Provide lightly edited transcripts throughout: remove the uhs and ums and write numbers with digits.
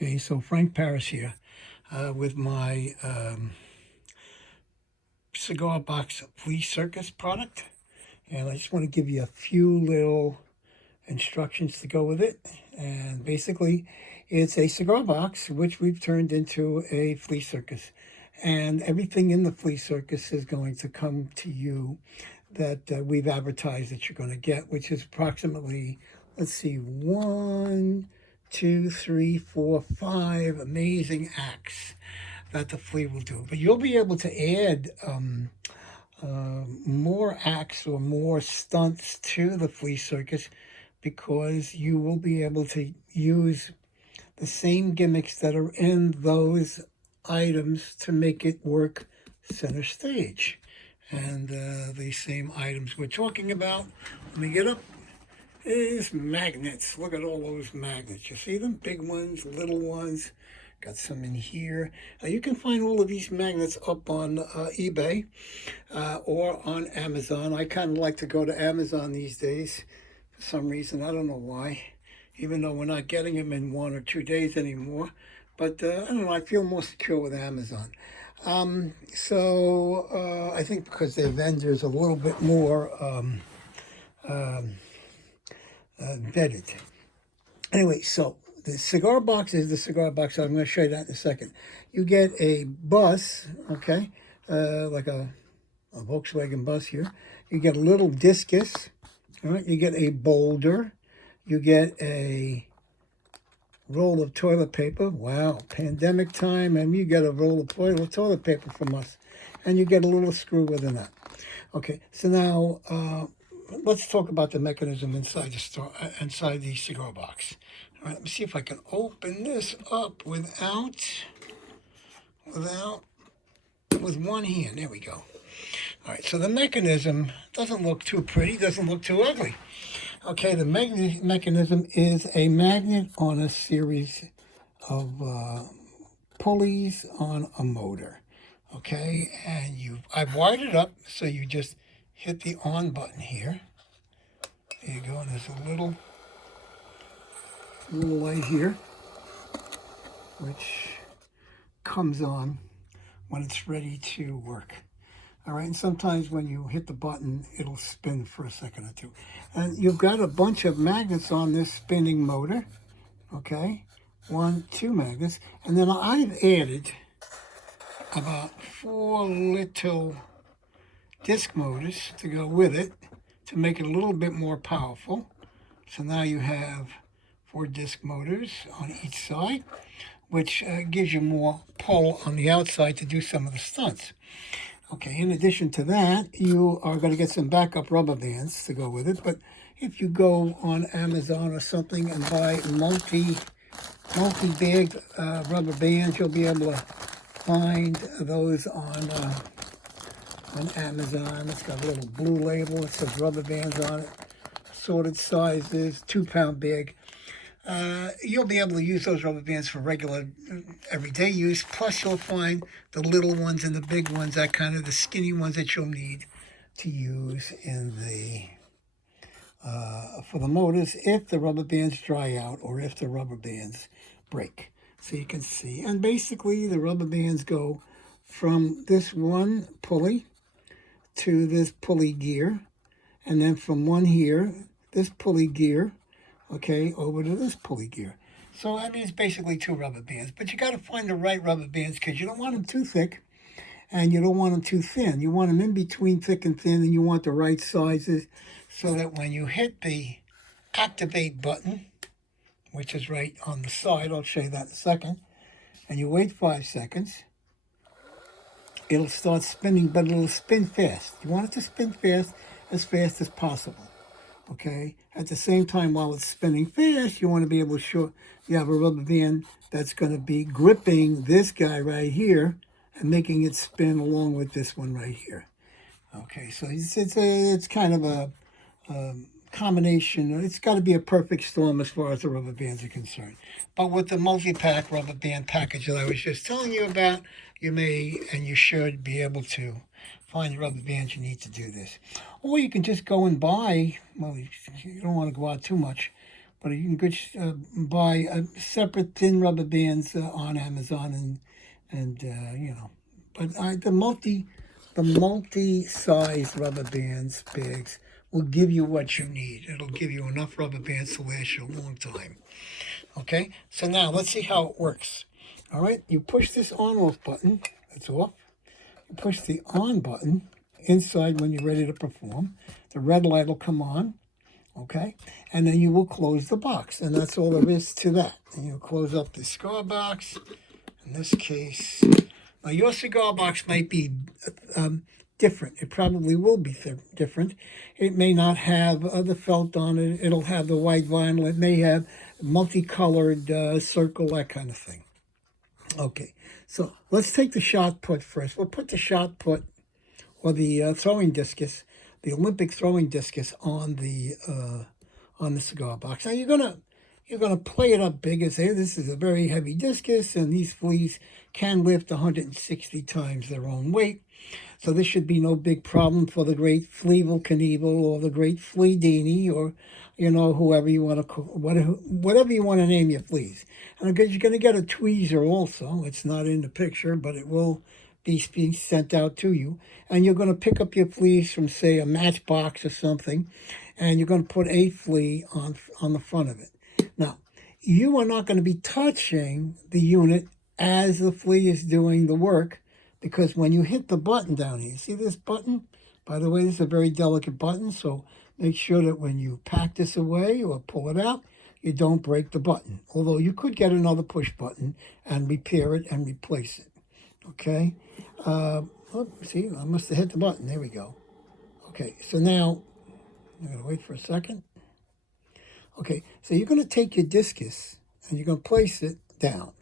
Hey, so Frank Paris here with my Cigar Box Flea Circus product. And I just want to give you a few little instructions to go with it. And basically, it's a cigar box which we've turned into a flea circus. And everything in the flea circus is going to come to you that we've advertised that you're going to get, which is approximately, let's see, one, two, three, four, five amazing acts that the flea will do. But you'll be able to add more acts or more stunts to the flea circus because you will be able to use the same gimmicks that are in those items to make it work center stage. And the same items we're talking about, let me get up, is magnets. Look at all those magnets. You see them? Big ones, little ones. Got some in here. You can find all of these magnets up on eBay or on Amazon. I kind of like to go to Amazon these days for some reason. I don't know why, even though we're not getting them in 1 or 2 days anymore. But I don't know, I feel more secure with Amazon. I think because their vendors are a little bit more vetted. Anyway, so the cigar box is the cigar box. So I'm going to show you that in a second. You get a bus, okay, like a Volkswagen bus here. You get a little discus, all right. You get a boulder. You get a roll of toilet paper. Wow, pandemic time, and you get a roll of toilet paper from us. And you get a little screw with a nut. Okay, so now let's talk about the mechanism inside the cigar box. All right, let me see if I can open this up with one hand. There we go. All right, so the mechanism doesn't look too pretty, doesn't look too ugly. Okay, the mechanism is a magnet on a series of pulleys on a motor. Okay, and I've wired it up, so you just hit the on button here. There you go, and there's a little light here, which comes on when it's ready to work. All right, and sometimes when you hit the button, it'll spin for a second or two. And you've got a bunch of magnets on this spinning motor, okay? 2 magnets. And then I've added about 4 little disc motors to go with it to make it a little bit more powerful. So now you have 4 disc motors on each side, which gives you more pull on the outside to do some of the stunts. Okay, in addition to that, you are going to get some backup rubber bands to go with it. But if you go on Amazon or something and buy multi-bag rubber bands, you'll be able to find those on Amazon. It's got a little blue label. It says rubber bands on it. Assorted sizes, 2-pound bag. You'll be able to use those rubber bands for regular, everyday use. Plus, you'll find the little ones and the big ones, that kind of the skinny ones that you'll need to use in for the motors if the rubber bands dry out or if the rubber bands break. So you can see. And basically, the rubber bands go from this one pulley to this pulley gear, and then from one here, this pulley gear, okay, over to this pulley gear. So that means basically 2 rubber bands. But you got to find the right rubber bands because you don't want them too thick and you don't want them too thin. You want them in between thick and thin, and you want the right sizes so that when you hit the activate button, which is right on the side, I'll show you that in a second, and you wait 5 seconds, it'll start spinning, but it'll spin fast. You want it to spin fast as possible. Okay, at the same time, while it's spinning fast, you want to be able to show you have a rubber band that's going to be gripping this guy right here and making it spin along with this one right here. Okay, so it's kind of a combination. It's got to be a perfect storm as far as the rubber bands are concerned. But with the multi-pack rubber band package that I was just telling you about, you may and you should be able to find the rubber bands you need to do this. Or you can just go and buy, well, you don't want to go out too much, but you can buy separate thin rubber bands on Amazon and you know, but the multi-size rubber bands bags will give you what you need. It'll give you enough rubber bands to last you a long time. Okay, so now let's see how it works. All right, you push this on-off button. It's off. You push the on button inside when you're ready to perform. The red light will come on. Okay, and then you will close the box, and that's all there is to that. And you'll close up the cigar box. In this case, now your cigar box might be different. It probably will be different. It may not have the felt on it. It'll have the white vinyl. It may have multicolored circle, that kind of thing. Okay, so let's take the shot put first. We'll put the shot put or the throwing discus, the Olympic throwing discus on the cigar box. Now you're gonna play it up big and say this is a very heavy discus, and these fleas can lift 160 times their own weight. So this should be no big problem for the great Fleevel Knievel or the great Fleedini or, you know, whoever you want to call, whatever you want to name your fleas. And because you're going to get a tweezer also. It's not in the picture, but it will be being sent out to you. And you're going to pick up your fleas from, say, a Matchbox or something, and you're going to put a flea on the front of it. Now, you are not going to be touching the unit as the flea is doing the work, because when you hit the button down here, see this button? By the way, this is a very delicate button, so make sure that when you pack this away or pull it out, you don't break the button. Although you could get another push button and repair it and replace it. Okay? See, I must have hit the button. There we go. Okay, so now, I'm going to wait for a second. Okay, so you're going to take your discus and you're going to place it down.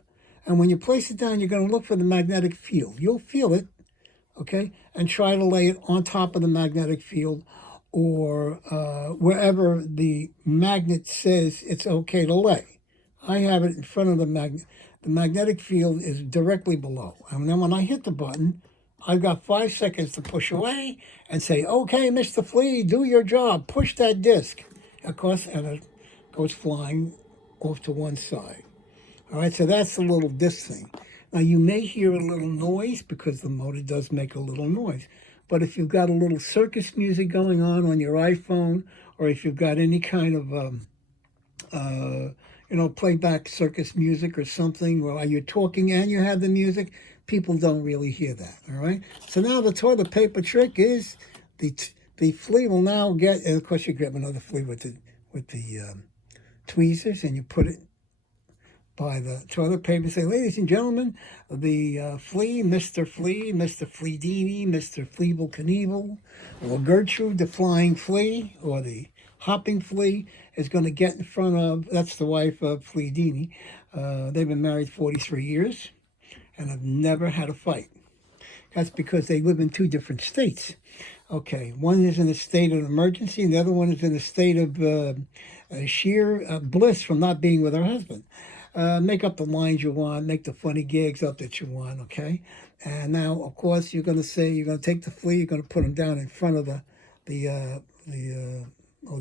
And when you place it down, you're going to look for the magnetic field. You'll feel it, okay? And try to lay it on top of the magnetic field or wherever the magnet says it's okay to lay. I have it in front of the magnet. The magnetic field is directly below. And then when I hit the button, I've got 5 seconds to push away and say, okay, Mr. Flea, do your job. Push that disc. Of course, and it goes flying off to one side. All right, so that's the little disc thing. Now, you may hear a little noise because the motor does make a little noise. But if you've got a little circus music going on your iPhone, or if you've got any kind of, playback circus music or something, while you're talking and you have the music, people don't really hear that, all right? So now the toilet paper trick is the flea will now get, and of course you grab another flea with the tweezers, and you put it by the toilet paper. Say, ladies and gentlemen, the flea, Mr. Flea, Mr. Fleedini, Mr. Fleevel Knievel, or Gertrude, the flying flea, or the hopping flea, is going to get in front of, that's the wife of Fleedini. They've been married 43 years and have never had a fight. That's because they live in 2 different states. Okay, one is in a state of emergency, and the other one is in a state of sheer bliss from not being with her husband. Make up the lines you want, make the funny gags up that you want, okay? And now, of course, you're going to say, you're going to take the flea, you're going to put him down in front of the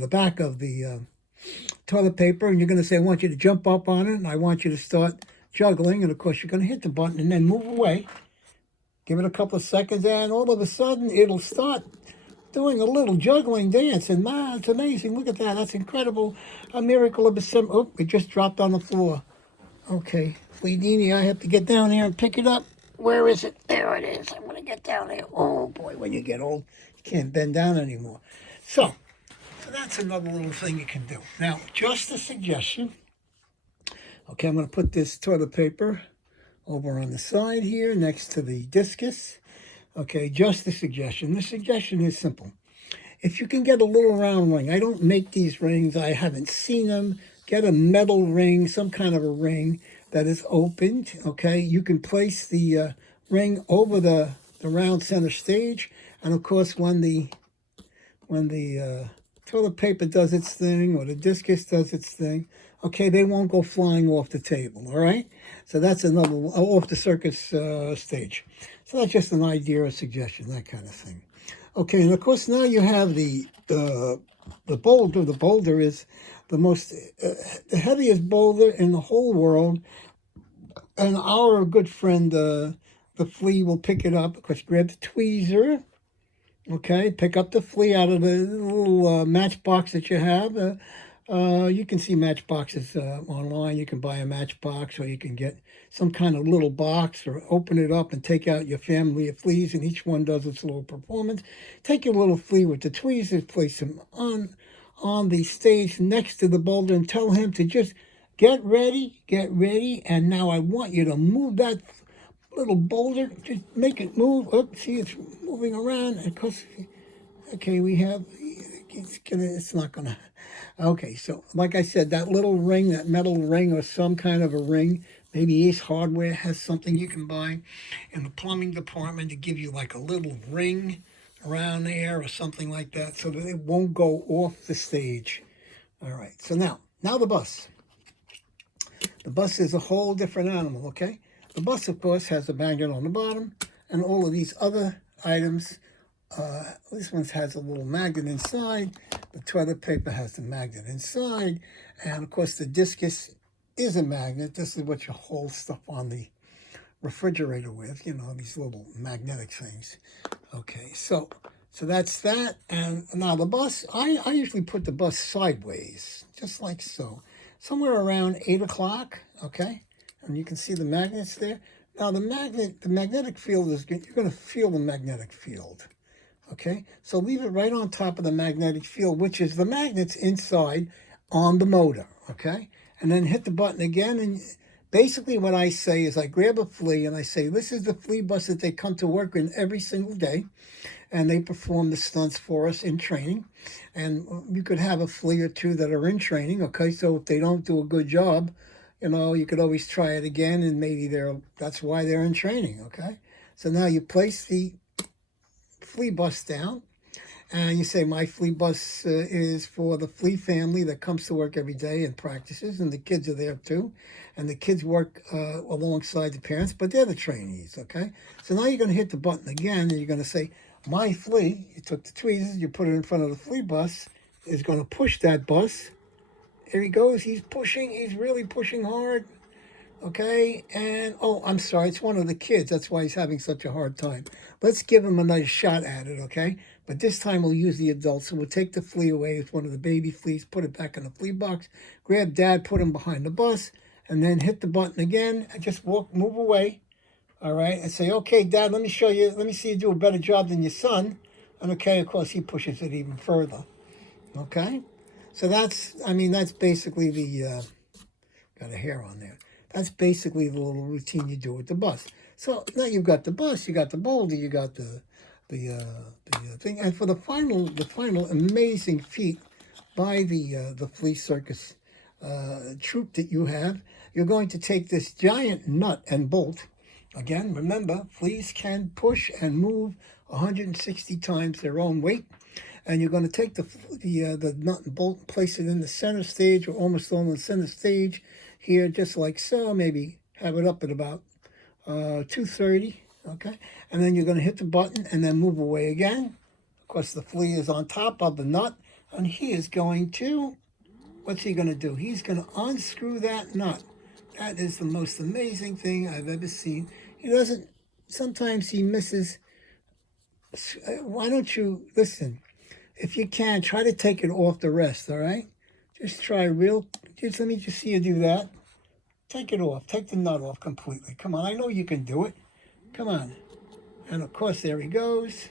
back of the toilet paper, and you're going to say, I want you to jump up on it, and I want you to start juggling, and of course, you're going to hit the button and then move away. Give it a couple of seconds, and all of a sudden, it'll start doing a little juggling dance, and man, it's amazing. Look at that. That's incredible. A miracle of a oh, it just dropped on the floor. Okay, Fleedini, I have to get down here and pick it up. Where is it? There it is. I'm going to get down there. Oh, boy, when you get old, you can't bend down anymore. So that's another little thing you can do. Now, just a suggestion. Okay, I'm going to put this toilet paper over on the side here next to the discus. Okay, just a suggestion. The suggestion is simple. If you can get a little round ring, I don't make these rings, I haven't seen them. Get a metal ring, some kind of a ring that is opened, okay? You can place the ring over the round center stage, and of course when the toilet paper does its thing or the discus does its thing, okay, they won't go flying off the table, all right? So that's another, off the circus stage. So that's just an idea or suggestion, that kind of thing. Okay, and of course now you have the boulder. The boulder is the heaviest boulder in the whole world. And our good friend, the flea, will pick it up. Of course, grab the tweezer. Okay, pick up the flea out of the little matchbox that you have. You can see matchboxes online. You can buy a matchbox, or you can get some kind of little box, or open it up and take out your family of fleas, and each one does its little performance. Take your little flea with the tweezers, place him on the stage next to the boulder, and tell him to just get ready, and now I want you to move that little boulder. Just make it move. Oh, see, it's moving around. And of course, okay, we have, it's not gonna, okay, so like I said, that little ring, that metal ring, or some kind of a ring, maybe Ace Hardware has something you can buy in the plumbing department to give you like a little ring around there or something like that, so that it won't go off the stage. All right, so now the bus. The bus is a whole different animal, okay? The bus, of course, has a magnet on the bottom, and all of these other items. This one has a little magnet inside. The toilet paper has the magnet inside. And, of course, the discus is a magnet. This is what you hold stuff on the refrigerator with, you know, these little magnetic things. Okay, so that's that. And now the bus, I usually put the bus sideways, just like so. Somewhere around 8 o'clock, okay? And you can see the magnets there. Now the magnetic field is good. You're going to feel the magnetic field, okay? So leave it right on top of the magnetic field, which is the magnets inside on the motor, okay? And then hit the button again, and basically what I say is I grab a flea and I say, this is the flea bus that they come to work in every single day, and they perform the stunts for us in training. And you could have a flea or two that are in training, okay? So if they don't do a good job, you know, you could always try it again, and maybe that's why they're in training, okay? So now you place the flea bus down, and you say, my flea bus is for the flea family that comes to work every day and practices, and the kids are there too. And the kids work alongside the parents, but they're the trainees, okay? So now you're going to hit the button again, and you're going to say, my flea, you took the tweezers, you put it in front of the flea bus, is going to push that bus. Here he goes. He's pushing. He's really pushing hard. Okay. And, oh, I'm sorry. It's one of the kids. That's why he's having such a hard time. Let's give him a nice shot at it, okay? But this time we'll use the adults. So we'll take the flea away. It's one of the baby fleas. Put it back in the flea box. Grab Dad, put him behind the bus, and then hit the button again. And just move away. All right, and say, okay, Dad, let me show you, let me see you do a better job than your son. And okay, of course, he pushes it even further. Okay, so that's basically the, got a hair on there. That's basically the little routine you do with the bus. So now you've got the bus, you got the boulder, you got the thing. And for the final amazing feat by the Flea Circus troupe that you have, you're going to take this giant nut and bolt. Again, remember, fleas can push and move 160 times their own weight. And you're going to take the nut and bolt and place it in the center stage, or almost on the center stage here, just like so. Maybe have it up at about 230, okay? And then you're going to hit the button and then move away again. Of course, the flea is on top of the nut, and he is going to, what's he going to do? He's going to unscrew that nut. That is the most amazing thing I've ever seen. He doesn't, sometimes he misses. Why don't you, listen, if you can, try to take it off the rest, all right? Just try just let me just see you do that. Take it off, take the nut off completely. Come on, I know you can do it. Come on. And of course, there he goes.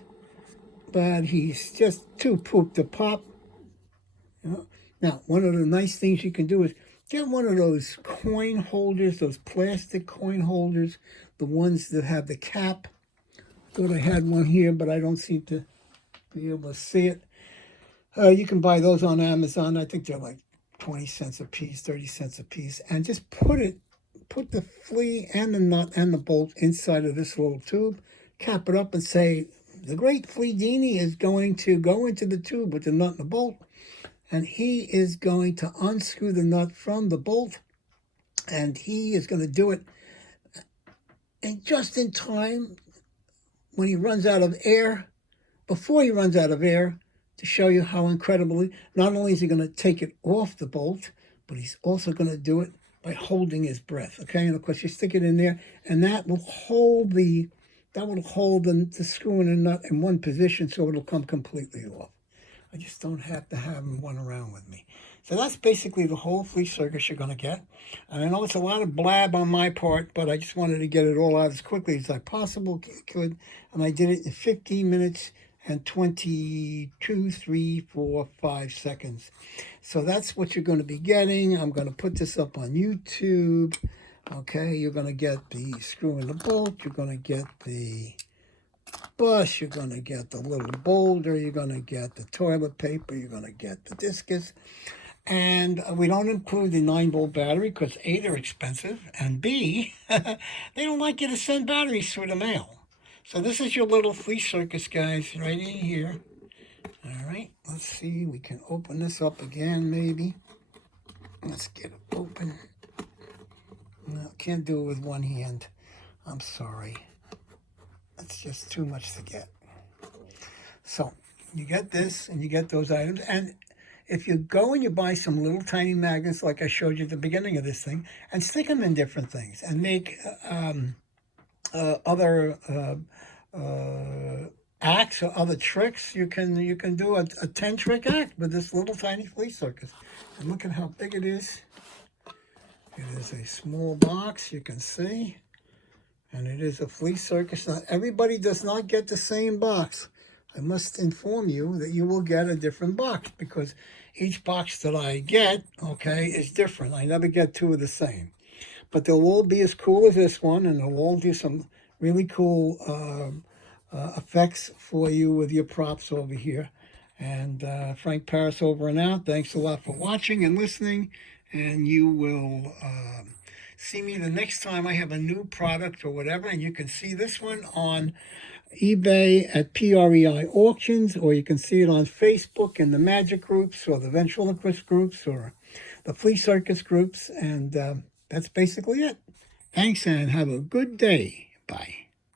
But he's just too pooped to pop. You know? Now, one of the nice things you can do is get one of those coin holders, those plastic coin holders, the ones that have the cap. Thought I had one here, but I don't seem to be able to see it. You can buy those on Amazon. I think they're like 20 cents a piece, 30 cents a piece. And just put the flea and the nut and the bolt inside of this little tube, cap it up and say, the great Flea Dini is going to go into the tube with the nut and the bolt, and he is going to unscrew the nut from the bolt, and he is going to do it just in time when he runs out of air. Before he runs out of air, to show you how incredibly, not only is he going to take it off the bolt, but he's also going to do it by holding his breath, okay? And of course, you stick it in there, and that will hold the screw and the nut in one position, so it'll come completely off. I just don't have to have one around with me. So that's basically the whole flea circus you're going to get. And I know it's a lot of blab on my part, but I just wanted to get it all out as quickly as I possibly could. And I did it in 15 minutes and 22, 3, 4, 5 seconds. So that's what you're going to be getting. I'm going to put this up on YouTube. Okay, you're going to get the screw and the bolt. You're going to get the bus, you're going to get the little boulder, you're going to get the toilet paper, you're going to get the discus. And we don't include the 9-volt battery because A, they're expensive, and B, they don't like you to send batteries through the mail. So this is your little flea circus, guys, right in here. All right, let's see, we can open this up again, maybe. Let's get it open. No, can't do it with one hand. I'm sorry. It's just too much to get. So you get this and you get those items. And if you go and you buy some little tiny magnets like I showed you at the beginning of this thing and stick them in different things and make other acts or other tricks, you can do a 10-trick act with this little tiny flea circus. And look at how big it is. It is a small box, you can see. And it is a flea circus. Now, everybody does not get the same box. I must inform you that you will get a different box because each box that I get, okay, is different. I never get two of the same. But they'll all be as cool as this one, and they'll all do some really cool effects for you with your props over here. And Frank Paris over and out. Thanks a lot for watching and listening. And you will see me the next time I have a new product or whatever. And you can see this one on eBay at PREI Auctions, or you can see it on Facebook in the Magic groups or the Ventriloquist groups or the Flea Circus groups. And that's basically it. Thanks and have a good day. Bye.